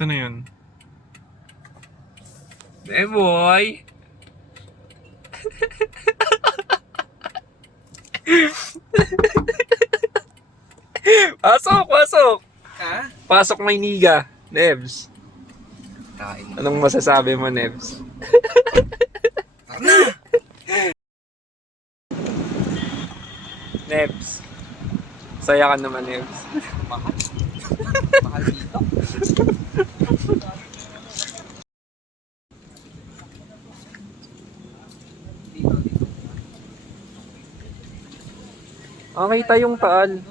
Saan na yun? Eh boy! Pasok! Pasok! Ha? Pasok Mayniga, Nebs. Kain. Anong masasabi mo, Nebs? Nebs. Saya ka naman, Nebs. Mahal. Mahal dito. Okay tayong taal.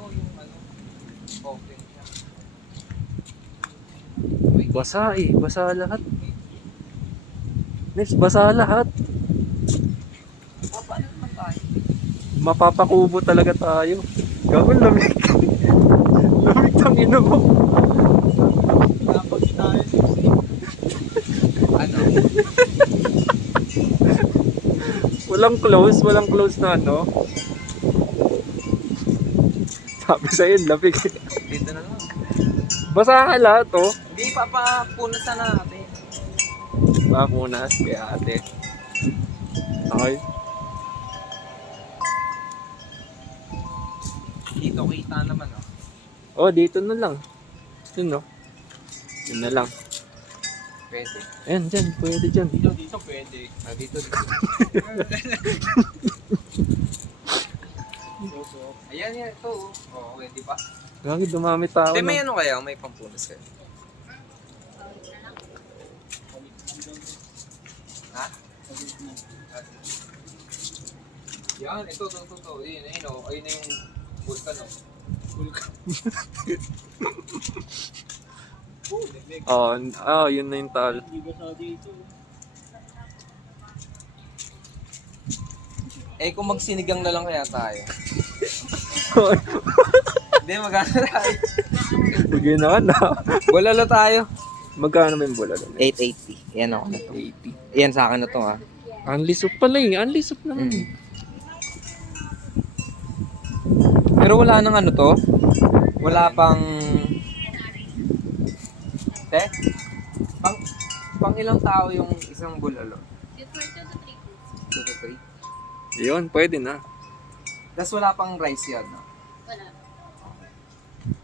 Basa eh. Basa lahat. Nebs, basa lahat. Paano naman tayo? Mapapakubo talaga tayo. Gawin lamig. Lamig tang ino mo. Kapag tayo ano? Walang close na ano. Sabi sa'yo, lamig. Dito na lang. Basa ka lahat oh. Hindi, papapunasan natin. Papunas kaya ate. Okay. Dito, kita naman oh. Oh, dito na lang. Yun no. Yun na lang. Pwede. Ayan, dyan. Pwede dyan. Dito pwede. Ah, dito. Ayan yan, ito oh. Oo, pwede pa. Gagi, dumami tao Hindi, na. may ano kaya? May pampunas kaya? Ha? Yan, ito. Ayun oh. Ayun na yung vulkan oh. Vulkan. Oh, yun na yung tal. Eh, kung magsinigang na lang kaya tayo. Hindi, magkano tayo? Sige na na. Bulalo tayo. Magkano ba yung bulalo? 880. Yan ako na to. 80. Yan sa akin na to ha. Unlisop pala eh. Unlisop naman eh. Pero wala nang ano to. Wala pang... Te? Pang ilang tao yung isang bulalo? 2 to 3. 2 to 3. Yun, pwede na. Tapos wala pang rice yan, no? Wala.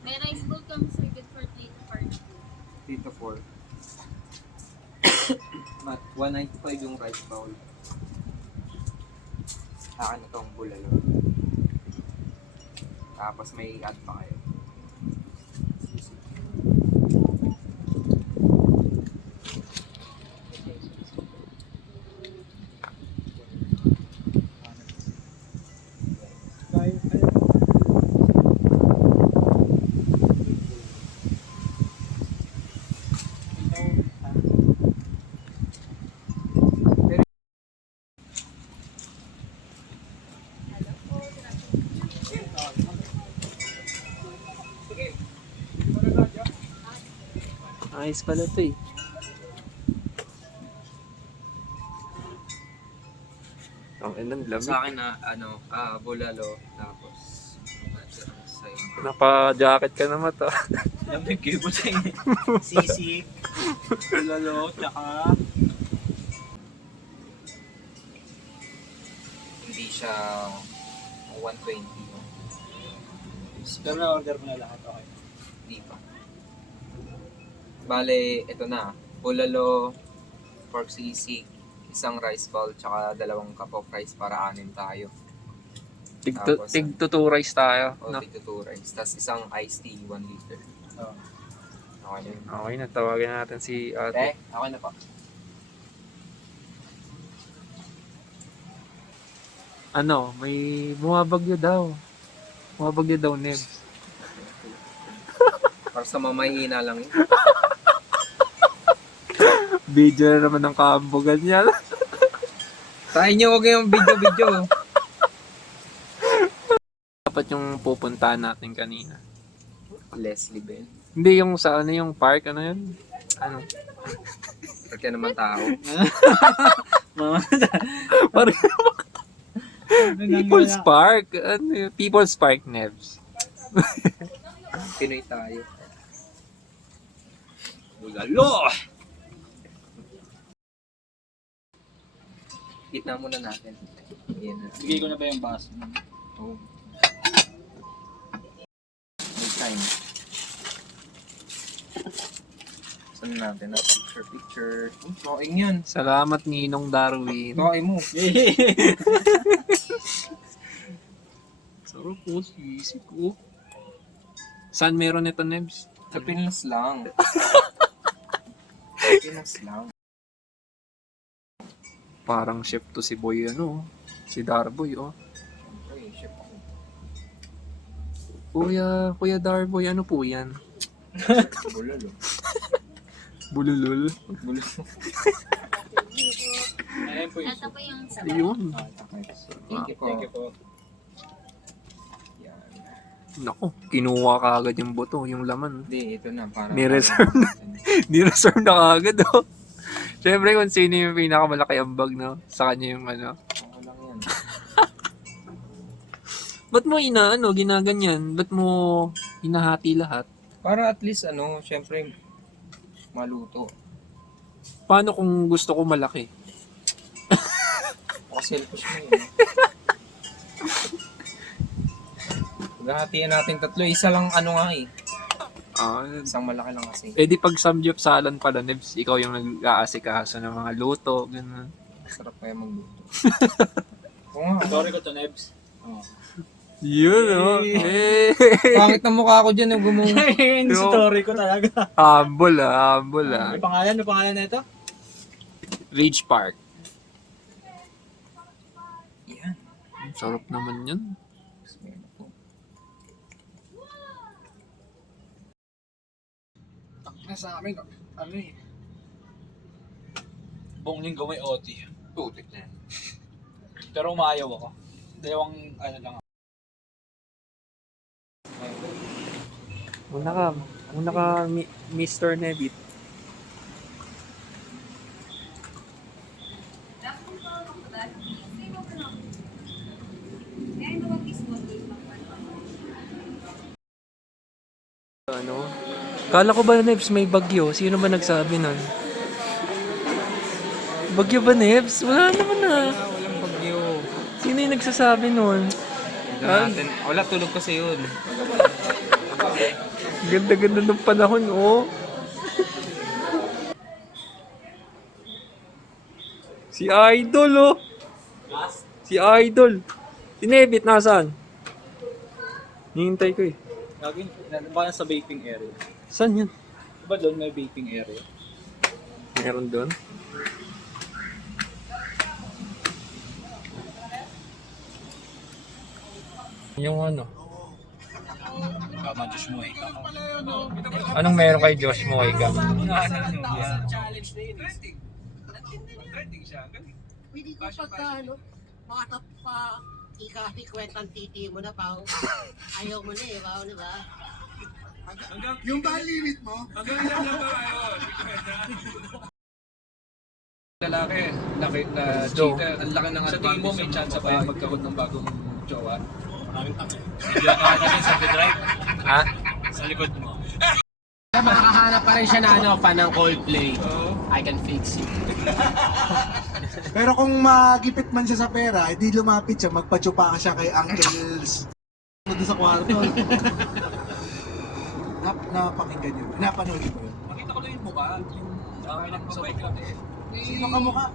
May rice bowl kami circuit for 3 to 4 na po. 3 to 4. 195 yung rice bowl. Akin na tong bulalo. Tapos may add pa kayo. Ayos pala ito eh. Ang inang lamig. Sa akin na bulalo tapos sa'yo. Napa-jacket ka naman to. Lamig kayo po sa inyo. Sisig, bulalo, tsaka... Hindi siya 120. Pero na-order mo na lahat, okay? Hindi pa. Bale, ito na. Bulalo, pork sisig, isang rice ball, tsaka 2 cup of rice para 6 tayo. Tapos, Tig to 2 rice tayo. O, No? tig 2 rice. Tapos isang iced tea, 1 liter. Oo. Okay na yun. Okay na, tawagin natin si ate. Okay na pa. Ano, may bumabagyo daw. Bumabagyo daw, Nebs. Para sa mamahina lang yun. Video na naman ng kambo, ganyan. Tayo nyo, huwag yung video-video. Dapat yung pupuntahan natin kanina. Leslie Bell. Hindi yung sa ano yung park, ano yun? Ano? Pagka naman tao. Parang People's Park. Ano yun? People's Park, Nebs. Pinoy tayo. Ulalo! Gitna muna natin. Ayan na. Bigay ko na ba yung baso? Oh. May time. Saan natin na picture. Toing yan. Salamat Ninong Darwin. Toing mo. Sarap po, sisig ko. Saan meron ito, Nebs? Sa Pinas lang. Pinas lang. Parang chef to si Boy, ano, si Darboy, oh. Siyempre, chef ako. Kuya Darboy, ano po yan? Bulalo. Bululul. Bulalo. Ayan po yung Ito po yung sabaw. Ayun. Thank you po. Thank you po. Yan. Naku, kinuha ka agad yung buto, yung laman. Hindi, ito na. Para Ni-reserve na. Ni-reserve na agad, oh. Siyempre kung sino yung pinakamalaki ambag, no? Sa kanya yung ano. Ako lang yan. Ba't mo ginaganyan? Ba't mo hinahati lahat? Para at least, syempre, maluto. Paano kung gusto ko malaki? O selfish mo yun. Maghahatiin natin tatlo. Isa lang nga eh. Isang malaki lang kasi. Eh di pag samgyupsalan pala, Nebs, ikaw yung nag-aasikaso ng mga luto, gano'n. Sarap kaya magluto. Oo nga. Sorry ko to, Nebs. Oh. Yun, oh. Eh. Pangit na mukha ko dyan yung gumawa. Yung story ko talaga. Humble ah. May pangalan na ito? Ridge Park. Yan. Sarap naman yun. Na sa amin, buong linggo may OT. Putik na yan. Pero umayaw ako. Dalawang lang. Una ka, Mr. Nebit. Ano? Kala ko ba, Nebs, may bagyo? Sino ba nagsabi nun? Bagyo ba, Nebs? Wala naman na. Walang bagyo. Sino yung nagsasabi nun? Wala, tulog kasi yun. Ganda-ganda ng panahon, oh. Si Idol, oh. Si Idol. Si Nebit, nasaan? Hihintay ko eh. Gagawin, baka sa vaping area. Saan yun? Diba doon may vaping area? Meron doon? Yung ano? Tama, Diyos mo eh. Anong meron kay Josh Moiga? Pwede ko pagka, bata pa, ika-kwentang titi mo na, pao. Ayaw mo na eh, pao, di ba? Yung ba limit mo? Lalaki, laki na cheater. Ang laki ng sa tingin mo, may chance ba magkaroon ng bagong jowa? Maraming takot. Hindi ka natin sa drive. Ha? Sa likod mo. Makahanap pa rin siya na fan ng Coldplay. I can fix it. Pero kung magipit man siya sa pera, edi lumapit siya, magpatsupa ka siya kay Uncle's. Doon sa kwarto. Napakinggan yun. Napanood mo yun. Nakita ko na yung mukha. Yung nagpapay ka. Sino ka mukha?